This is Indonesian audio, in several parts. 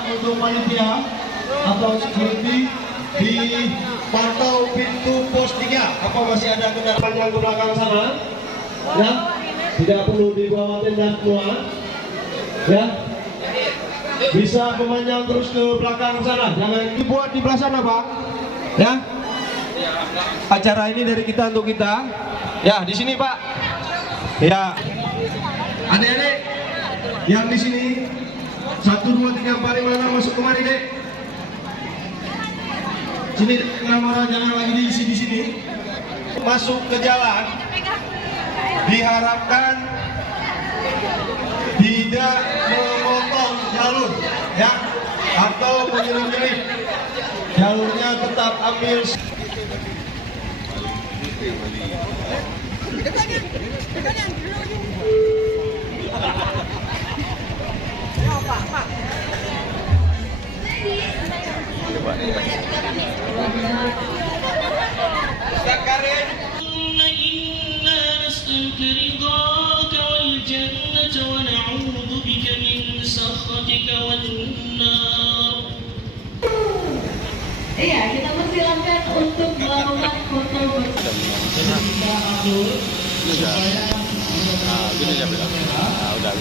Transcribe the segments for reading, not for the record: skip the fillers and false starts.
untuk panitia atau security di pantau pintu pos 3. Apa masih ada kendaraan yang ke belakang sana? Ya, tidak perlu dibawa tenda semua. Ya, bisa memanjang terus ke belakang sana. Jangan dibuat di belah sana, Pak. Ya, acara ini dari kita untuk kita. Ya, di sini, Pak. Ya, adik-adik yang di sini 1, 2, 3, 4, 5, 6 masuk kemari, Dek. Sini kamera jangan lagi diisi di sini. Masuk ke jalan diharapkan tidak memotong jalur, ya, atau menyelip-nyelip. Jalurnya tetap ambil. Iya, kita persilakan untuk melakukan foto bersama. Gini aja bilang. Udah.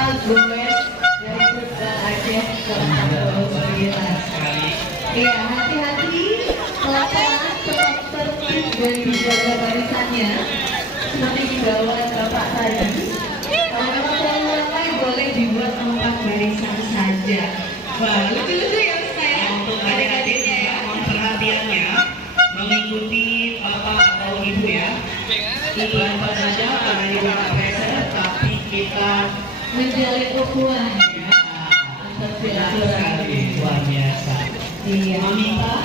1, 2, 3. Iya, hati-hati, pelan-pelan, tetap tertib dan dijaga barisannya seperti di bawah Bapak tadi. Kalau memang terlalu ramai boleh dibuat 4 barisan saja. Wah, lucu-lucu ya saya. Untuk adik-adiknya ya, mohon perhatiannya mengikuti bapak atau ibu ya. Ibarat saja karena di belakang pressure, tapi kita Menjalin ukhuwah. sekali luar biasa. Iya. Meminta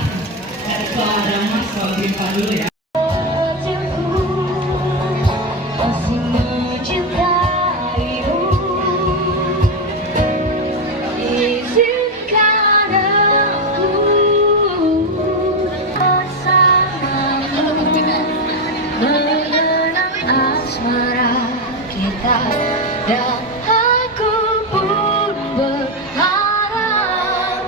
kepada Mas kalau Bipa dulu ya. Masih mencintaimu, izinkan aku bersamamu mengenang asmara kita, dan aku pun berharap